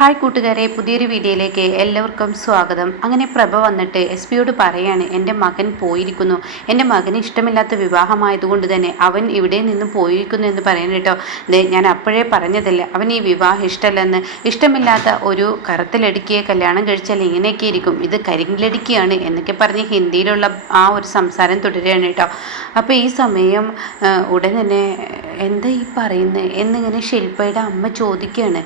Hi കൂട്ടുകാരെ, പുതിയൊരു വീഡിയോയിലേക്ക് എല്ലാവർക്കും സ്വാഗതം. അങ്ങനെ പ്രഭ വന്നിട്ട് എസ് പിയോട് പറയാണ്, എൻ്റെ മകൻ പോയിരിക്കുന്നു, എൻ്റെ മകന് ഇഷ്ടമില്ലാത്ത വിവാഹമായതുകൊണ്ട് തന്നെ അവൻ ഇവിടെ നിന്ന് പോയിരിക്കുന്നു എന്ന് പറയുന്നു കേട്ടോ. ഞാൻ അപ്പോഴേ പറഞ്ഞതല്ലേ, അവൻ ഈ വിവാഹം ഇഷ്ടമല്ലെന്ന്. ഇഷ്ടമില്ലാത്ത ഒരു കറുത്തലടുക്കിയെ കല്യാണം കഴിച്ചാൽ ഇങ്ങനെയൊക്കെ ഇരിക്കും, ഇത് കരിങ്കിലടുക്കിയാണ് എന്നൊക്കെ പറഞ്ഞ് ഹിന്ദിയിലുള്ള ആ ഒരു സംസാരം തുടരുകയാണ് കേട്ടോ. അപ്പോൾ ഈ സമയം ഉടൻ തന്നെ എന്താ ഈ പറയുന്നത് എന്നിങ്ങനെ ശില്പയുടെ അമ്മ ചോദിക്കുകയാണ്.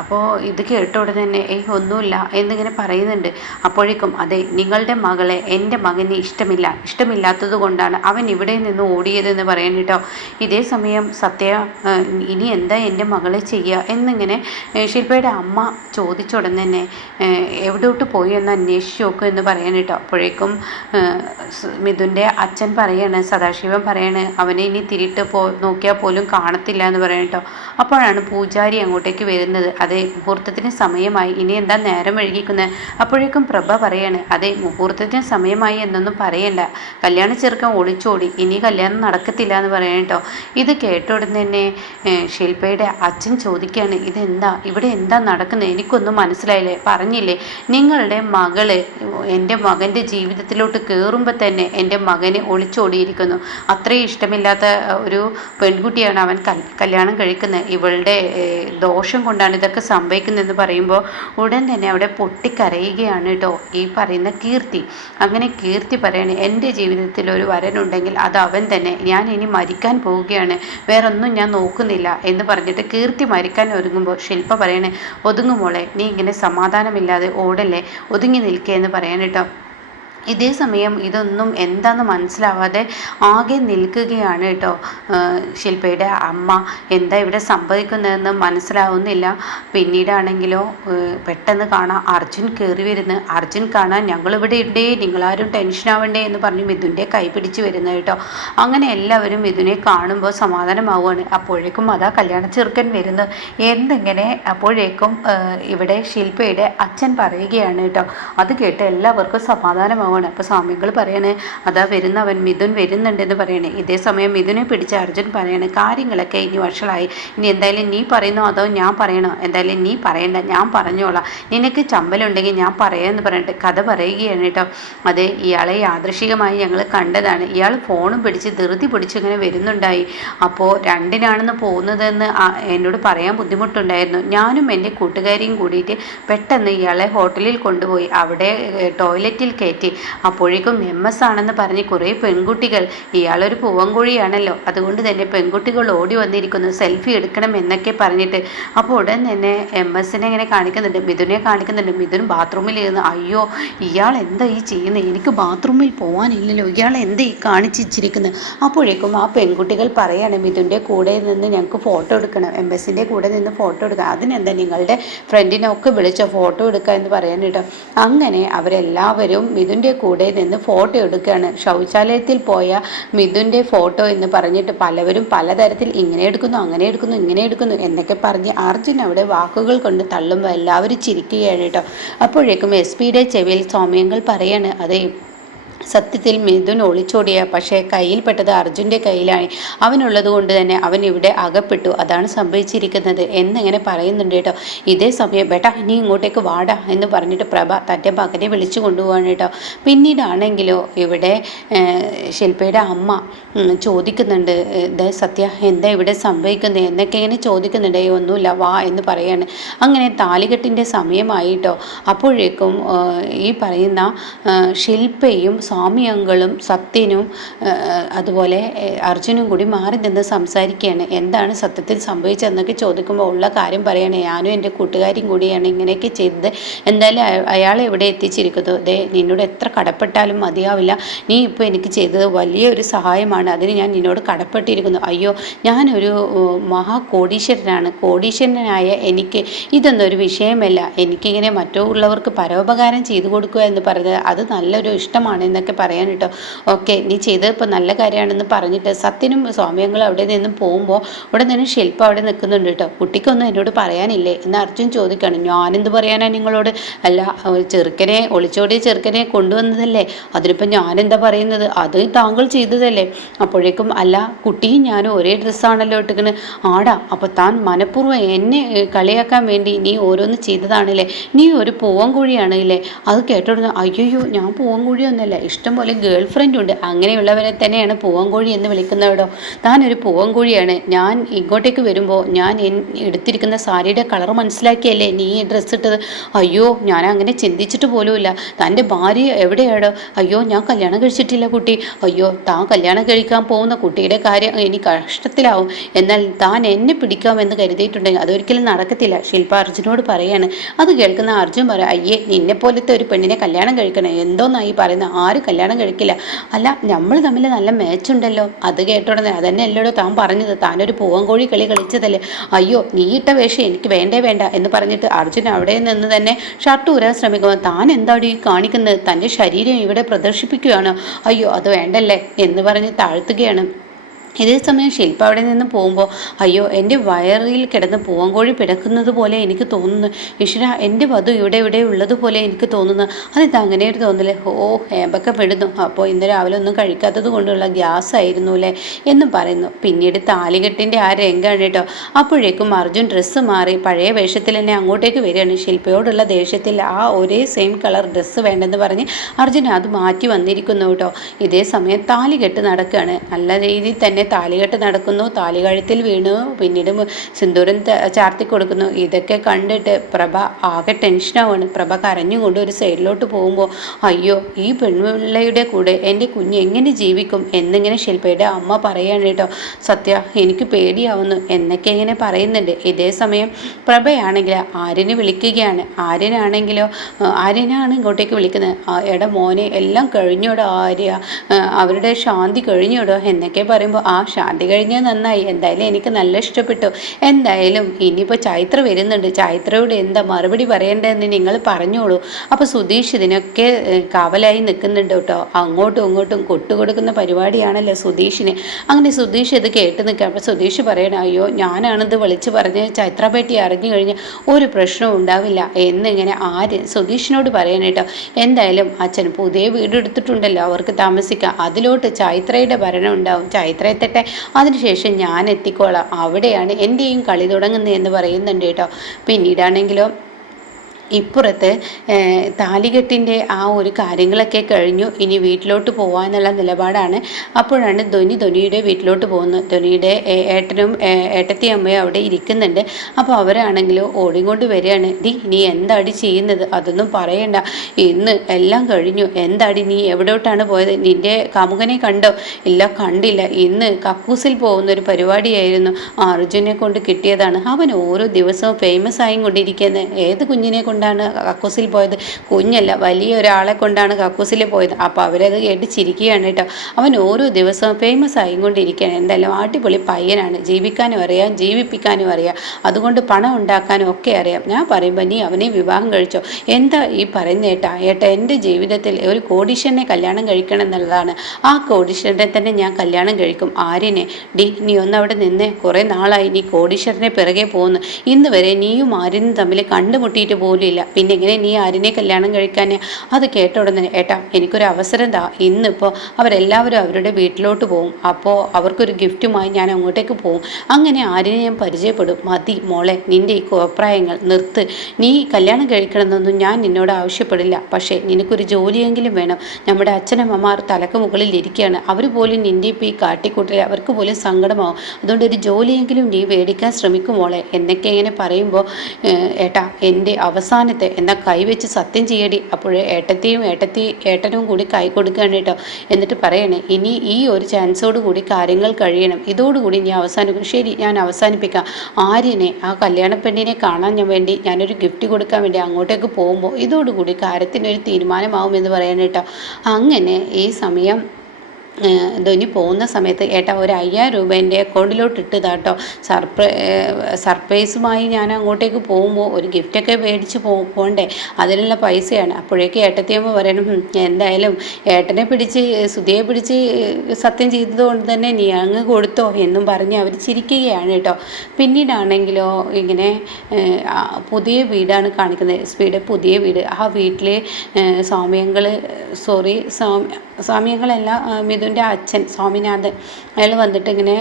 അപ്പോൾ ഇത് കേട്ട ഉടനെ തന്നെ ഒന്നുമില്ല എന്നിങ്ങനെ പറയുന്നുണ്ട്. അപ്പോഴേക്കും അതെ, നിങ്ങളുടെ മകളെ എൻ്റെ മകന് ഇഷ്ടമില്ലാത്തത് കൊണ്ടാണ് അവൻ ഇവിടെ നിന്ന് ഓടിയതെന്ന് പറയാൻ കേട്ടോ. ഇതേ സമയം സത്യ ഇനി എന്താ എൻ്റെ മകളെ ചെയ്യുക എന്നിങ്ങനെ ശില്പയുടെ അമ്മ ചോദിച്ച ഉടനെ തന്നെ എവിടോട്ട് പോയി എന്ന് അന്വേഷിച്ച് നോക്കും എന്ന് പറയാൻ കേട്ടോ. അപ്പോഴേക്കും മിഥുൻ്റെ അച്ഛൻ പറയാണ്, സദാശിവൻ പറയാണ്, അവനെ ഇനി തിരിട്ട് നോക്കിയാൽ പോലും കാണത്തില്ല എന്ന് പറയാൻ കേട്ടോ. അപ്പോഴാണ് പൂജാരി അങ്ങോട്ടേക്ക് വരുന്നത്. അതെ, മുഹൂർത്തത്തിന് സമയമായി, ഇനി എന്താ നേരം വൈകിക്കുന്നത്. അപ്പോഴേക്കും പ്രഭ പറയാണ്, അതെ മുഹൂർത്തത്തിന് സമയമായി എന്നൊന്നും പറയണ്ട, കല്യാണ ചെറുക്കൻ ഒളിച്ചോടി, ഇനി കല്യാണം നടക്കത്തില്ല എന്ന് പറയാൻ കേട്ടോ. ഇത് കേട്ട ഉടനെ തന്നെ ശില്പയുടെ അച്ഛൻ ചോദിക്കുകയാണ്, ഇതെന്താ ഇവിടെ എന്താ നടക്കുന്നത്, എനിക്കൊന്നും മനസ്സിലായില്ലേ, പറഞ്ഞില്ലേ നിങ്ങളുടെ മകള് എൻ്റെ മകൻ്റെ ജീവിതത്തിലോട്ട് കയറുമ്പോൾ തന്നെ എൻ്റെ മകനെ ഒളിച്ചോടിയിരിക്കുന്നു, അത്രയും ഇഷ്ടമില്ലാത്ത ഒരു പെൺകുട്ടിയാണ് അവൻ കല്യാണം കഴിക്കുന്നത്, ഇവളുടെ ദോഷം കൊണ്ടാണ് ഇതൊക്കെ സംഭവിക്കുന്നതെന്ന് പറയുമ്പോൾ ഉടൻ തന്നെ അവിടെ പൊട്ടിക്കരയുകയാണ് കേട്ടോ ഈ പറയുന്ന കീർത്തി. അങ്ങനെ കീർത്തി പറയണേ, എൻ്റെ ജീവിതത്തിൽ ഒരു വരനുണ്ടെങ്കിൽ അത് അവൻ തന്നെ, ഞാൻ ഇനി മരിക്കാൻ പോവുകയാണ്, വേറൊന്നും ഞാൻ നോക്കുന്നില്ല എന്ന് പറഞ്ഞിട്ട് കീർത്തി മരിക്കാൻ ഒരുങ്ങുമ്പോൾ ശില്പ പറയണേ, ഒതുങ്ങുമോളെ, നീ ഇങ്ങനെ സമാധാനമില്ലാതെ ഓടല്ലേ, ഒതുങ്ങി നിൽക്കുക എന്ന് പറയാൻ കേട്ടോ. ഇതേ സമയം ഇതൊന്നും എന്താണെന്ന് മനസ്സിലാവാതെ ആകെ നിൽക്കുകയാണ് കേട്ടോ ശില്പയുടെ അമ്മ. എന്താ ഇവിടെ സംഭവിക്കുന്നതെന്ന് മനസ്സിലാവുന്നില്ല. പിന്നീടാണെങ്കിലോ പെട്ടെന്ന് കാണാം അർജുൻ കയറി വരുന്നു. അർജുൻ കാണാൻ ഞങ്ങളിവിടെ ഉണ്ടേ, നിങ്ങളാരും ടെൻഷനാവണ്ടേ എന്ന് പറഞ്ഞ് മിഥുൻ്റെ കൈ പിടിച്ച് വരുന്നത് കേട്ടോ. അങ്ങനെ എല്ലാവരും മിഥുനെ കാണുമ്പോൾ സമാധാനമാവുകയാണ്. അപ്പോഴേക്കും അതാ കല്യാണ ചെറുക്കൻ വരുന്നു എന്തെങ്ങനെ. അപ്പോഴേക്കും ഇവിടെ ശില്പയുടെ അച്ഛൻ പറയുകയാണ് കേട്ടോ. അത് കേട്ട് എല്ലാവർക്കും സമാധാനമാവും. അപ്പോൾ സ്വാമികൾ പറയണേ, അതാ വരുന്നവൻ മിഥുൻ വരുന്നുണ്ടെന്ന് പറയണേ. ഇതേ സമയം മിഥുനെ പിടിച്ച അർജുൻ പറയണേ, കാര്യങ്ങളൊക്കെ ഇനി വഷളായി, ഇനി എന്തായാലും നീ പറയുന്നോ അതോ ഞാൻ പറയണോ, എന്തായാലും നീ പറയണ്ട, ഞാൻ പറഞ്ഞോളാം, നിനക്ക് ചമ്മലുണ്ടെങ്കിൽ ഞാൻ പറയാമെന്ന് പറഞ്ഞിട്ട് കഥ പറയുകയാണ് കേട്ടോ. അതെ, ഇയാളെ യാദൃശികമായി ഞങ്ങൾ കണ്ടതാണ്, ഇയാൾ ഫോണും പിടിച്ച് ധൃതി പിടിച്ച് ഇങ്ങനെ വരുന്നുണ്ടായി. അപ്പോൾ രണ്ടിനാണെന്ന് പോകുന്നതെന്ന് എന്നോട് പറയാൻ ബുദ്ധിമുട്ടുണ്ടായിരുന്നു. ഞാനും എൻ്റെ കൂട്ടുകാരിയും കൂടിയിട്ട് പെട്ടെന്ന് ഇയാളെ ഹോട്ടലിൽ കൊണ്ടുപോയി അവിടെ ടോയ്ലറ്റിൽ കയറ്റി. അപ്പോഴേക്കും MS ആണെന്ന് പറഞ്ഞ് കുറേ പെൺകുട്ടികൾ, ഇയാളൊരു പൂവൻകോഴിയാണല്ലോ, അതുകൊണ്ട് തന്നെ പെൺകുട്ടികൾ ഓടി വന്നിരിക്കുന്നു, സെൽഫി എടുക്കണം എന്നൊക്കെ പറഞ്ഞിട്ട്. അപ്പോൾ ഉടൻ തന്നെ MS-നെ ഇങ്ങനെ കാണിക്കുന്നുണ്ട്, മിഥുനെ കാണിക്കുന്നുണ്ട്. മിഥുൻ ബാത്റൂമിൽ ഇരുന്ന്, അയ്യോ ഇയാൾ എന്താ ഈ ചെയ്യുന്നത്, എനിക്ക് ബാത്റൂമിൽ പോകാനില്ലല്ലോ, ഇയാൾ എന്താ ഈ കാണിച്ചിരിക്കുന്നത്. അപ്പോഴേക്കും ആ പെൺകുട്ടികൾ പറയാണ്, മിഥുൻ്റെ കൂടെ നിന്ന് ഞങ്ങൾക്ക് ഫോട്ടോ എടുക്കണം, MS-ൻ്റെ കൂടെ നിന്ന് ഫോട്ടോ എടുക്കണം, അതിനെന്താ നിങ്ങളുടെ ഫ്രണ്ടിനൊക്കെ വിളിച്ചോ ഫോട്ടോ എടുക്കുക എന്ന് പറയാൻ കേട്ടോ. അങ്ങനെ അവരെല്ലാവരും മിഥുൻ്റെ കൂടെ നിന്ന് ഫോട്ടോ എടുക്കുകയാണ്. ശൗചാലയത്തിൽ പോയ മിഥുൻ്റെ ഫോട്ടോ എന്ന് പറഞ്ഞിട്ട് പലവരും പലതരത്തിൽ ഇങ്ങനെ എടുക്കുന്നു, അങ്ങനെ എടുക്കുന്നു, ഇങ്ങനെ എടുക്കുന്നു എന്നൊക്കെ പറഞ്ഞ് അർജുൻ അവിടെ വാക്കുകൾ കൊണ്ട് തള്ളുമ്പോൾ എല്ലാവരും ചിരിക്കുകയാണ് കേട്ടോ. അപ്പോഴേക്കും SP-യുടെ ചെവിയിൽ സൗമ്യങ്ങൾ പറയാണ്, അതെ സത്യത്തിൽ മിഥുൻ ഒളിച്ചോടിയ, പക്ഷേ കയ്യിൽപ്പെട്ടത് അർജുൻ്റെ കയ്യിലാണ്, അവനുള്ളത് കൊണ്ട് തന്നെ അവൻ ഇവിടെ അകപ്പെട്ടു, അതാണ് സംഭവിച്ചിരിക്കുന്നത് എന്നിങ്ങനെ പറയുന്നുണ്ട് കേട്ടോ. ഇതേ സമയം ബേട്ടാ നീ ഇങ്ങോട്ടേക്ക് വാടാ എന്ന് പറഞ്ഞിട്ട് പ്രഭ തൻ്റെ മകനെ വിളിച്ചു കൊണ്ടുപോകാണ് കേട്ടോ. പിന്നീടാണെങ്കിലോ ഇവിടെ ശില്പയുടെ അമ്മ ചോദിക്കുന്നുണ്ട്, ഇതേ സത്യ എന്താ ഇവിടെ സംഭവിക്കുന്നത് എന്നൊക്കെ ഇങ്ങനെ ചോദിക്കുന്നുണ്ട്. ഒന്നുമില്ല വാ എന്ന് പറയാണ്. അങ്ങനെ താലികെട്ടിൻ്റെ സമയമായിട്ടോ. അപ്പോഴേക്കും ഈ പറയുന്ന ശില്പയും സ്വാമി അങ്കളും സത്യനും അതുപോലെ അർജുനും കൂടി മാറി നിന്ന് സംസാരിക്കുകയാണ്. എന്താണ് സത്യത്തിൽ സംഭവിച്ചതെന്നൊക്കെ ചോദിക്കുമ്പോൾ ഉള്ള കാര്യം പറയണേ, ഞാനും എൻ്റെ കൂട്ടുകാരിയും കൂടിയാണ് ഇങ്ങനെയൊക്കെ ചെയ്തത്, എന്തായാലും അയാളെ എവിടെ എത്തിച്ചിരിക്കുന്നു, ദേ നിന്നോട് എത്ര കടപ്പെട്ടാലും മതിയാവില്ല, നീ ഇപ്പോൾ എനിക്ക് ചെയ്തത് വലിയൊരു സഹായമാണ്, അതിന് ഞാൻ നിന്നോട് കടപ്പെട്ടിരിക്കുന്നു. അയ്യോ ഞാനൊരു മഹാകോടീശ്വരനാണ്, കോടീശ്വരനായ എനിക്ക് ഇതൊന്നും ഒരു വിഷയമല്ല, എനിക്കിങ്ങനെ മറ്റുള്ളവർക്ക് പരോപകാരം ചെയ്തു കൊടുക്കുക എന്ന് പറഞ്ഞത് അത് നല്ലൊരു ഇഷ്ടമാണ് എന്നൊക്കെ എന്നൊക്കെ പറയാൻ കേട്ടോ. ഓക്കെ, നീ ചെയ്തത് ഇപ്പോൾ നല്ല കാര്യമാണെന്ന് പറഞ്ഞിട്ട് സത്യനും സ്വാമിയങ്ങളും അവിടെ നിന്നും പോകുമ്പോൾ ഇവിടെ നിന്ന് ശില്പ അവിടെ നിൽക്കുന്നുണ്ട് കേട്ടോ. കുട്ടിക്കൊന്നും എന്നോട് പറയാനില്ലേ എന്ന് അർജുൻ ചോദിക്കുകയാണ്. ഞാനെന്ത് പറയാനാ നിങ്ങളോട്? അല്ല, ചെറുക്കനെ ഒളിച്ചോടിയ ചെറുക്കനെ കൊണ്ടുവന്നതല്ലേ, അതിനിപ്പോൾ ഞാനെന്താ പറയുന്നത്? അത് താങ്കൾ ചെയ്തതല്ലേ. അപ്പോഴേക്കും അല്ല, കുട്ടിയും ഞാനും ഒരേ ഡ്രസ്സാണല്ലോ ഇട്ടിക്കണ്. ആടാ, അപ്പോൾ താൻ മനഃപൂർവ്വം എന്നെ കളിയാക്കാൻ വേണ്ടി നീ ഓരോന്ന് ചെയ്തതാണല്ലേ, നീ ഒരു പൂവൻകുഴിയാണല്ലേ. അത് കേട്ടോടുന്ന അയ്യോ, ഞാൻ പൂവൻകുഴിയൊന്നുമല്ല, ഇഷ്ടം പോലെ ഗേൾ ഫ്രണ്ട് ഉണ്ട്, അങ്ങനെയുള്ളവരെ തന്നെയാണ് പൂവൻകോഴി എന്ന് വിളിക്കുന്നവടോ. താനൊരു പൂവൻകോഴിയാണ്. ഞാൻ ഇങ്ങോട്ടേക്ക് വരുമ്പോൾ ഞാൻ എടുത്തിരിക്കുന്ന സാരിയുടെ കളർ മനസ്സിലാക്കിയല്ലേ നീ ഡ്രസ്സ് ഇട്ടത്. അയ്യോ, ഞാൻ അങ്ങനെ ചിന്തിച്ചിട്ട് പോലുമില്ല. തൻ്റെ ഭാര്യ എവിടെയാടോ? അയ്യോ, ഞാൻ കല്യാണം കഴിച്ചിട്ടില്ല കുട്ടി. അയ്യോ, താൻ കല്യാണം കഴിക്കാൻ പോകുന്ന കുട്ടിയുടെ കാര്യം എനിക്ക് കഷ്ടത്തിലാവും. എന്നാൽ താൻ എന്നെ പിടിക്കാമെന്ന് കരുതിയിട്ടുണ്ടെങ്കിൽ അതൊരിക്കലും നടക്കത്തില്ല. ശില്പ അർജുനോട് പറയാണ്. അത് കേൾക്കുന്ന അർജുൻ പറയും, അയ്യേ, നിന്നെ പോലത്തെ ഒരു പെണ്ണിനെ കല്യാണം കഴിക്കണം എന്തോന്നായി പറയുന്നത്? ആരും കല്യാണം കഴിക്കില്ല. അല്ല, നമ്മൾ തമ്മിൽ നല്ല മാച്ചുണ്ടല്ലോ. അത് കേട്ടോടനെ അതന്നെ അല്ലോടോ താൻ പറഞ്ഞത്, താനൊരു പൂവൻകോഴി കളി കളിച്ചതല്ലേ. അയ്യോ, നീ ഇട്ട വേഷം എനിക്ക് വേണ്ടേ വേണ്ട എന്ന് പറഞ്ഞിട്ട് അർജുൻ അവിടെ നിന്ന് തന്നെ ഷർട്ട് ഊരാൻ ശ്രമിക്കുമ്പോൾ താൻ എന്താടി കാണിക്കുന്നത്? തൻ്റെ ശരീരം ഇവിടെ പ്രദർശിപ്പിക്കുകയാണ്. അയ്യോ, അത് വേണ്ടല്ലേ എന്ന് പറഞ്ഞ് താഴ്ത്തുകയാണ്. ഇതേ സമയം ശില്പ അവിടെ നിന്ന് പോകുമ്പോൾ അയ്യോ, എൻ്റെ വയറിൽ കിടന്ന് പൂവൻകോഴി പിടക്കുന്നത് പോലെ എനിക്ക് തോന്നുന്നു. ഈശ്വര, എൻ്റെ വധു ഇവിടെ ഉള്ളതുപോലെ എനിക്ക് തോന്നുന്നു. അതെന്താ അങ്ങനെ ഒരു തോന്നല്? ഓ, ഏമ്പൊക്കെ പെടുന്നു. അപ്പോൾ ഇന്ന് രാവിലെ ഒന്നും കഴിക്കാത്തത് കൊണ്ടുള്ള ഗ്യാസ് ആയിരുന്നു അല്ലേ എന്നും പറയുന്നു. പിന്നീട് താലികെട്ടിൻ്റെ ആ രംഗമാണ് കേട്ടോ. അപ്പോഴേക്കും അർജുൻ ഡ്രസ്സ് മാറി പഴയ വേഷത്തിൽ തന്നെ അങ്ങോട്ടേക്ക് വരികയാണ്. ശില്പയോടുള്ള ദേഷ്യത്തിൽ ആ ഒരേ സെയിം കളർ ഡ്രസ്സ് വേണ്ടെന്ന് പറഞ്ഞ് അർജുൻ അത് മാറ്റി വന്നിരിക്കുന്നു കേട്ടോ. ഇതേ സമയം താലികെട്ട് നടക്കുകയാണ്. നല്ല രീതിയിൽ തന്നെ താലികെട്ട് നടക്കുന്നു. താലി കഴുത്തിൽ വീണു. പിന്നീട് സിന്ദൂരം ചാർത്തി കൊടുക്കുന്നു. ഇതൊക്കെ കണ്ടിട്ട് പ്രഭ ആകെ ടെൻഷനാവാണ്. പ്രഭ കരഞ്ഞുകൊണ്ട് ഒരു സൈഡിലോട്ട് പോകുമ്പോൾ അയ്യോ, ഈ പെൺപിള്ളയുടെ കൂടെ എൻ്റെ കുഞ്ഞ് എങ്ങനെ ജീവിക്കും എന്നിങ്ങനെ ശില്പയുടെ അമ്മ പറയാണ് കേട്ടോ. സത്യ, എനിക്ക് പേടിയാവുന്നു എന്നൊക്കെ ഇങ്ങനെ പറയുന്നുണ്ട്. ഇതേ സമയം പ്രഭയാണെങ്കിൽ ആര്യനെ വിളിക്കുകയാണ്. ആര്യനാണ് ഇങ്ങോട്ടേക്ക് വിളിക്കുന്നത്. എടാ മോനെ, എല്ലാം കഴിഞ്ഞോടോ ആര്യ, അവരുടെ ശാന്തി കഴിഞ്ഞോടോ എന്നൊക്കെ പറയുമ്പോൾ ആ ശാന്തി കഴിഞ്ഞാൽ നന്നായി, എന്തായാലും എനിക്ക് നല്ല ഇഷ്ടപ്പെട്ടു. എന്തായാലും ഇനിയിപ്പോൾ ചൈത്ര വരുന്നുണ്ട്, ചൈത്രയോട് എന്താ മറുപടി പറയേണ്ടതെന്ന് നിങ്ങൾ പറഞ്ഞോളൂ. അപ്പോൾ സുധീഷ് ഇതിനൊക്കെ കാവലായി നിൽക്കുന്നുണ്ട് കേട്ടോ. അങ്ങോട്ടും ഇങ്ങോട്ടും കൊട്ടുകൊടുക്കുന്ന പരിപാടിയാണല്ലോ സുധീഷിന്. അങ്ങനെ സുധീഷ് ഇത് കേട്ട് നിൽക്കുക. അപ്പോൾ സുധീഷ് പറയണം, അയ്യോ, ഞാനാണിത് വിളിച്ച് പറഞ്ഞ് ചൈത്രപേട്ടി അറിഞ്ഞു കഴിഞ്ഞ് ഒരു പ്രശ്നവും ഉണ്ടാവില്ല എന്നിങ്ങനെ സുധീഷിനോട് പറയണം കേട്ടോ. എന്തായാലും അച്ഛൻ പുതിയ വീട് എടുത്തിട്ടുണ്ടല്ലോ, അവർക്ക് താമസിക്കാം, അതിലോട്ട് ചൈത്രയുടെ ഭരണം ഉണ്ടാവും. ചൈത്ര എത്തട്ടെ, അതിനുശേഷം ഞാൻ എത്തിക്കോളാം, അവിടെയാണ് എൻ്റെയും കളി തുടങ്ങുന്നതെന്ന് പറയുന്നുണ്ട് കേട്ടോ. പിന്നീടാണെങ്കിലോ ഇപ്പുറത്ത് താലികെട്ടിൻ്റെ ആ ഒരു കാര്യങ്ങളൊക്കെ കഴിഞ്ഞു. ഇനി വീട്ടിലോട്ട് പോകാമെന്നുള്ള നിലപാടാണ്. അപ്പോഴാണ് ധ്വനിയുടെ വീട്ടിലോട്ട് പോകുന്നത്. ധ്വനിയുടെ ഏട്ടനും ഏട്ടത്തി അമ്മയും അവിടെ ഇരിക്കുന്നുണ്ട്. അപ്പോൾ അവരാണെങ്കിലും ഓടിക്കൊണ്ട് വരികയാണ്. നീ എന്താടി ചെയ്യുന്നത്? അതൊന്നും പറയണ്ട, ഇന്ന് എല്ലാം കഴിഞ്ഞു. എന്താടി നീ എവിടോട്ടാണ് പോയത്? നിൻ്റെ കാമുകനെ കണ്ടോ? ഇല്ല, കണ്ടില്ല. ഇന്ന് കക്കൂസിൽ പോകുന്നൊരു പരിപാടിയായിരുന്നു, അർജുനെ കൊണ്ട് കിട്ടിയതാണ്. അവൻ ഓരോ ദിവസവും ഫേമസ് ആയി കൊണ്ടിരിക്കുന്നത്. ഏത് കുഞ്ഞിനെ കൊണ്ടാണ് കക്കൂസിൽ പോയത്? കുഞ്ഞല്ല, വലിയ ഒരാളെ കൊണ്ടാണ് കക്കൂസിൽ പോയത്. അപ്പോൾ അവരത് കേട്ട് ചിരിക്കുകയാണ് കേട്ടോ. അവൻ ഓരോ ദിവസവും ഫേമസ് ആയിക്കൊണ്ടിരിക്കുകയാണ്. എന്തായാലും അടിപൊളി പയ്യനാണ്, ജീവിക്കാനും അറിയാം, ജീവിപ്പിക്കാനും അറിയാം, അതുകൊണ്ട് പണം ഉണ്ടാക്കാനും ഒക്കെ അറിയാം. ഞാൻ പറയുമ്പോൾ നീ അവനെ വിവാഹം കഴിച്ചോ? എന്താ ഈ പറയുന്ന ഏട്ടാ, എൻ്റെ ജീവിതത്തിൽ ഒരു കോടീശ്വരനെ കല്യാണം കഴിക്കണം എന്നുള്ളതാണ്. ആ കോടീശ്വരനെ തന്നെ ഞാൻ കല്യാണം കഴിക്കും. ആര്യനെ. നീ ഒന്നവിടെ നിന്നേ, കുറേ നാളായി നീ കോടീശ്വരനെ പിറകെ പോകുന്നു. ഇന്ന് വരെ നീയും ആര്യനും തമ്മിൽ കണ്ടുമുട്ടിയിട്ട് പോലും ഇല്ല. പിന്നെ എങ്ങനെ നീ ആര്യനെ കല്യാണം കഴിക്കാൻ? അത് കേട്ട ഉടനെ ഏട്ടാ, എനിക്കൊരു അവസരം താ. ഇന്നിപ്പോൾ അവരെല്ലാവരും അവരുടെ വീട്ടിലോട്ട് പോകും. അപ്പോൾ അവർക്കൊരു ഗിഫ്റ്റുമായി ഞാൻ അങ്ങോട്ടേക്ക് പോകും. അങ്ങനെ ആര്യനെ ഞാൻ പരിചയപ്പെടും. മതി മോളെ, നിൻ്റെ ഈ കോപ്രായങ്ങൾ നിർത്ത്. നീ കല്യാണം കഴിക്കണമെന്നൊന്നും ഞാൻ നിന്നോട് ആവശ്യപ്പെടില്ല. പക്ഷേ നിനക്കൊരു ജോലിയെങ്കിലും വേണം. നമ്മുടെ അച്ഛനമ്മമാർ തലക്ക് മുകളിൽ ഇരിക്കുകയാണ്. അവർ പോലും നിൻ്റെ ഇപ്പോൾ ഈ കാട്ടിക്കൂട്ടൽ അവർക്ക് പോലും സങ്കടമാവും. അതുകൊണ്ട് ഒരു ജോലിയെങ്കിലും നീ മേടിക്കാൻ ശ്രമിക്കും മോളെ എന്നൊക്കെ ഇങ്ങനെ പറയുമ്പോൾ ഏട്ടാ, എൻ്റെ അവസാനത്തെ എന്നാൽ കൈവച്ച് സത്യം ചെയ്യടി. അപ്പോൾ ഏട്ടനും കൂടി കൈ കൊടുക്കുകയാണ് കേട്ടോ. എന്നിട്ട് പറയണേ, ഇനി ഈ ഒരു ചാൻസോട് കൂടി കാര്യങ്ങൾ കഴിയണം, ഇതോടുകൂടി ഞാൻ അവസാനിക്കും. ശരി, ഞാൻ അവസാനിപ്പിക്കാം. ആര്യനെ, ആ കല്യാണ പെണ്ണിനെ കാണാൻ വേണ്ടി ഞാനൊരു ഗിഫ്റ്റ് കൊടുക്കാൻ വേണ്ടി അങ്ങോട്ടേക്ക് പോകുമ്പോൾ ഇതോടുകൂടി കാര്യത്തിനൊരു തീരുമാനമാവും എന്ന് പറയാൻ കേട്ടോ. അങ്ങനെ ഈ സമയം ധോനി പോകുന്ന സമയത്ത് ഏട്ടാ ഒരു 5000 രൂപ എൻ്റെ അക്കൗണ്ടിലോട്ട് ഇട്ടതാട്ടോ. സർപ്രൈസുമായി ഞാൻ അങ്ങോട്ടേക്ക് പോകുമ്പോൾ ഒരു ഗിഫ്റ്റൊക്കെ മേടിച്ച് പോകണ്ടേ, അതിനുള്ള പൈസയാണ്. അപ്പോഴേക്ക് ഏട്ടത്തിയമ്മ പറയണം, എന്തായാലും ഏട്ടനെ പിടിച്ച് സുധിയെ പിടിച്ച് സത്യം ചെയ്തതുകൊണ്ട് തന്നെ നീ അങ്ങ് കൊടുത്തോ എന്നും പറഞ്ഞ് അവർ ചിരിക്കുകയാണ് കേട്ടോ. പിന്നീടാണെങ്കിലോ ഇങ്ങനെ പുതിയ വീടാണ് കാണിക്കുന്നത്, എസ്പിയുടെ പുതിയ വീട്. ആ വീട്ടിൽ സ്വാമിയങ്ങളല്ല, മിഥുൻ്റെ അച്ഛൻ സ്വാമിനാഥൻ, അയാൾ വന്നിട്ട് ഇങ്ങനെ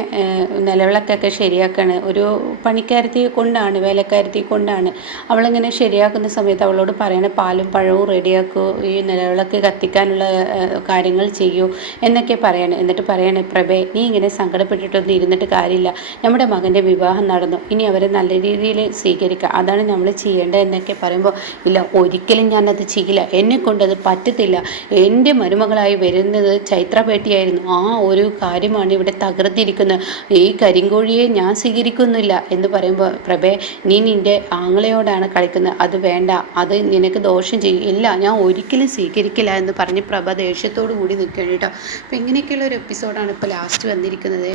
നിലവിളക്കൊക്കെ ശരിയാക്കാണ്. ഒരു പണിക്കാരത്തി കൊണ്ടാണ്, വേലക്കാരത്തി കൊണ്ടാണ്. അവളിങ്ങനെ ശരിയാക്കുന്ന സമയത്ത് അവളോട് പറയണ പാലും പഴവും റെഡിയാക്കൂ, ഈ നിലവിളക്ക് കത്തിക്കാനുള്ള കാര്യങ്ങൾ ചെയ്യൂ എന്നൊക്കെ പറയാണ്. എന്നിട്ട് പറയണേ, പ്രഭേ നീ ഇങ്ങനെ സങ്കടപ്പെട്ടിട്ടൊന്നും ഇരുന്നിട്ട് കാര്യമില്ല, നമ്മുടെ മകൻ്റെ വിവാഹം നടന്നു, ഇനി അവരെ നല്ല രീതിയിൽ സ്വീകരിക്കുക, അതാണ് നമ്മൾ ചെയ്യേണ്ടത് എന്നൊക്കെ പറയുമ്പോൾ, ഇല്ല ഒരിക്കലും ഞാനത് ചെയ്യില്ല, എന്നെ കൊണ്ടത് പറ്റത്തില്ല, എൻ്റെ മരുമകളായി വരുന്നത് ചൈത്രപേട്ടിയായിരുന്നു, ആ ഒരു കാര്യമാണ് ഇവിടെ തകർന്നിരിക്കുന്നത്, ഈ കരിങ്കോഴിയെ ഞാൻ സ്വീകരിക്കുന്നില്ല എന്ന് പറയുമ്പോൾ, പ്രഭേ നീ നിൻ്റെ ആങ്ങളയോടാണ് കളിക്കുന്നത്, അത് വേണ്ട, അത് നിനക്ക് ദോഷം ചെയ്യും, ഇല്ല ഞാൻ ഒരിക്കലും സ്വീകരിക്കില്ല എന്ന് പറഞ്ഞ് പ്രഭ ദേഷ്യത്തോടു കൂടി നിൽക്കുകയാണ് കേട്ടോ. അപ്പോൾ ഇങ്ങനെയൊക്കെയുള്ള ഒരു എപ്പിസോഡാണ് ഇപ്പോൾ ലാസ്റ്റ് വന്നിരിക്കുന്നത്.